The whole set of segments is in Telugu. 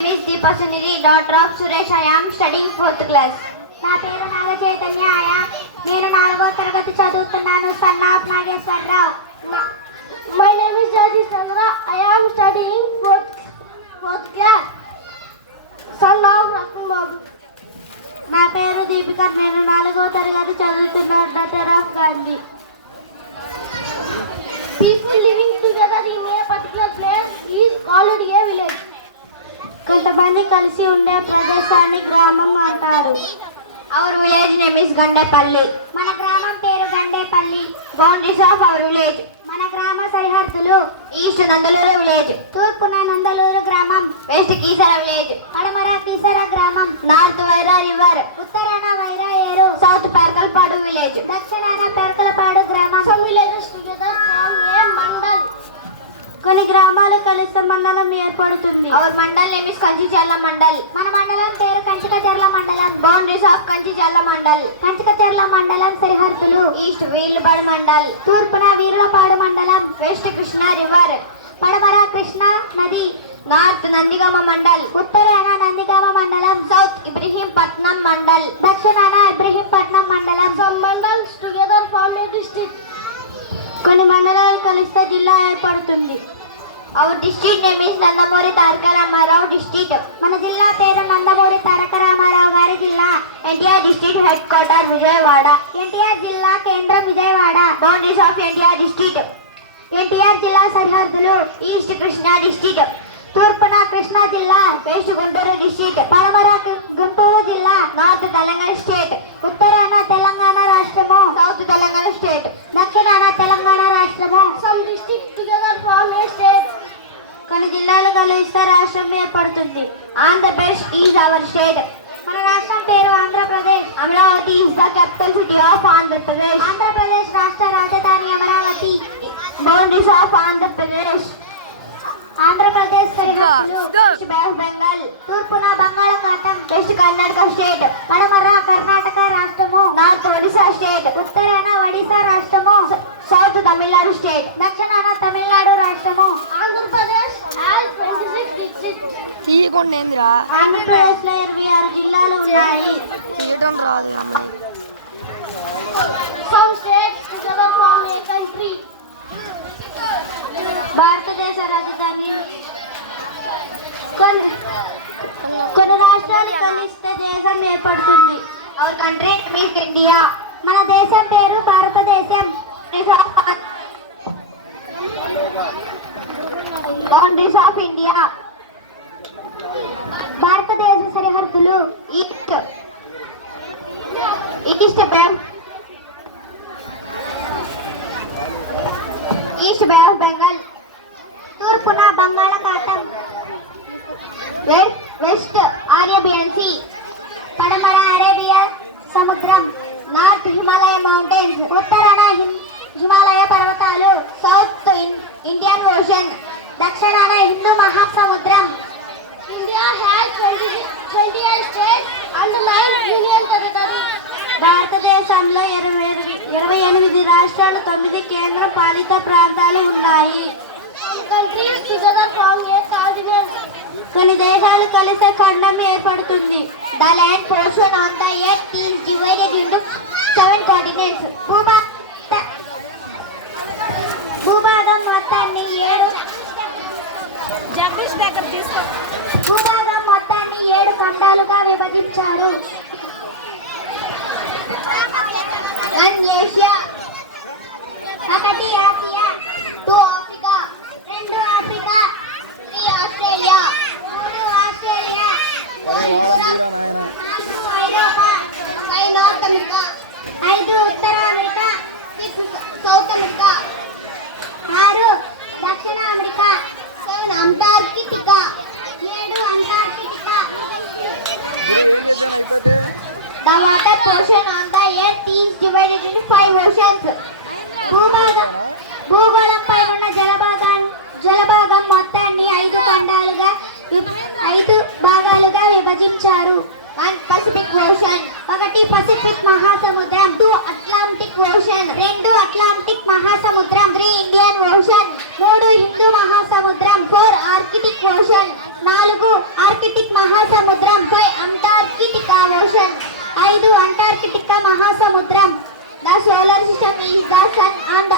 Miss Deepasunidhi, daughter of Suresh. I am studying 4th class. నా పేరు నాగ చైతన్య. నేను 4వ తరగతి చదువుతున్నాను. Son of Nageswararao. My name is Jyoti Chandra. I am studying 4th class. Son of Rakun Babu. నా పేరు దీపిక. నేను 4వ తరగతి చదువుతున్నాను. Daughter of Gandhi. People living together in a particular place is called a village. కొంతమంది కలిసి ఉండే ప్రదేశాన్ని గ్రామం అంటారు. Our village name is Gandepalli. మన గ్రామం పేరు Gandepalli. Boundaries of our village: మన గ్రామ సరిహద్దులు east Nandaluru village, తూర్పున నందలూరు గ్రామం, west Kisara village, పడమర కీసర గ్రామం, north Vaira river, ఉత్తరాన వైరా ఏరు, south Perkalpadu village. దక్షిణాన పెరకలపాడు గ్రామం. Some villages together form a mandal. కొన్ని గ్రామాలు కలిస్తే మండలం ఏర్పడుతుంది. Our mandal name is Kanchichalla mandal. మన మండలం పేరు కంచికచర్ల మండలం. Boundaries of Kanchichalla mandal: Kanchikacherla మండలం సరిహద్దులు: east Veelbad mandal, తూర్పున వీరులపాడు మండలం, west Krishna river, పడమర కృష్ణ నది, north Nandigama mandal, ఉత్తరాన నందిగామ మండలం, south Ibrahimpatnam mandal. దక్షిణాన ఇబ్రహీంపట్నం మండలం. Some mandals together form a district. కొన్ని మండలాలు కలిస్తే జిల్లా ఏర్పడుతుంది. Our district name is Nandamuri Taraka Ramarao district. మన జిల్లా పేరు నందమూరి తారక రామారావు గారి జిల్లా. NTR district headquarters Vijayawada. NTR జిల్లా కేంద్రం Vijayawada. Boundaries of NTR district: NTR జిల్లా సరిహద్దులు: east Krishna district, తూర్పున కృష్ణా జిల్లా, west Guntur district, పడమర గుంటూరు జిల్లా, north Telangana state, ఉత్తరాన తెలంగాణ రాష్ట్రము, south Telangana state. దక్షిణాన తెలంగాణ రాష్ట్రము. Some districts together form a state. కొన్ని జిల్లాలు కలిస్తే రాష్ట్రం ఏర్పడుతుంది. Andhra Pradesh is our state. మన రాష్ట్రం పేరు Andhra Pradesh. Amravati is the capital city of Andhra Pradesh. Andhra Pradesh రాష్ట్ర రాజధాని Amaravati. Boundaries of Andhra Pradesh: Andhra Pradesh సరిహద్దులు: east Bay of Bengal, తూర్పున బంగాళాఖాతం, west Karnataka state, పడమర కర్ణాటక రాష్ట్రము, north Odisha state, ఉత్తరాన ఒడిశా రాష్ట్రము, south Tamil Nadu state. దక్షిణాన తమిళనాడు రాష్ట్రము. Andhra Pradesh has 26 districts. Andhra Pradesh లో 26 జిల్లాలు ఉన్నాయి. Some states together form a country. భారతదేశ రాజధాని. కొన్ని రాష్ట్రాలు కలిస్తే దేశం ఏర్పడుతుంది. Our country name is India. మన దేశం పేరు భారతదేశం. Boundaries of India: భారతదేశ సరిహద్దులు: east Bay, east Bay of Bengal, తూర్పున బంగాళాఖాతం, west Arabian Sea, పడమర అరేబియా సముద్రం, north Himalaya mountains, ఉత్తరాన హిమాలయ పర్వతాలు, south Indian Ocean. దక్షిణాన హిందూ మహాసముద్రం. India has 28 states and 9 union territories. భారతదేశంలో 28 రాష్ట్రాలు, 9 కేంద్ర పాలిత ప్రాంతాలు ఉన్నాయి. Some countries together form a continent. కొన్ని దేశాలు కలిసే ఖండం ఏర్పడుతుంది. The land portion on the earth is divided into 7 continents. భూభాగం మొత్తాన్ని 7 ఖండాలుగా విభజించారు. 1 Asia, 1 Asia, 2 Africa, 2 Africa, 3 Australia, 3 Australia, 4 Europe, 4 ఐరోపా, 5 North America, 5 ఉత్తర అమెరికా, 6 South America, 6 దక్షిణ America, 7 Antarctica. 7 Antarctica. The water portion on the earth is divided into 5 oceans. భూగోళంపై ఉన్న జలభాగం మొత్తాన్ని 5 భాగాలుగా విభజించారు. 1 Pacific Ocean, 1 పసిఫిక్ మహాసముద్రం, 2 Atlantic Ocean, 2 అట్లాంటిక్ మహాసముద్రం, 3 Indian Ocean, 3 హిందూ మహాసముద్రం, 4 Arctic Ocean, 4 ఆర్కిటిక్ మహాసముద్రం 5 అంటార్కిటికా ఓషన్ 5 అంటార్కిటికా మహాసముద్రం. The solar system is the sun and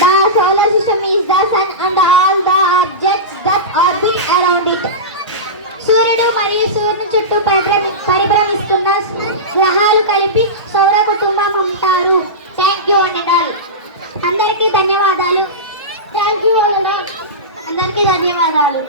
the solar system is the sun and all the objects that orbit around it. సూర్యుడు మరియు సూర్యుని చుట్టూ పరిభ్రమిస్తున్న గ్రహాలు కలిపి సౌర కుటుంబం అంటారు. Thank you and all. అందరికీ ధన్యవాదాలు. థ్యాంక్ యూ అన్న. అందరికీ ధన్యవాదాలు.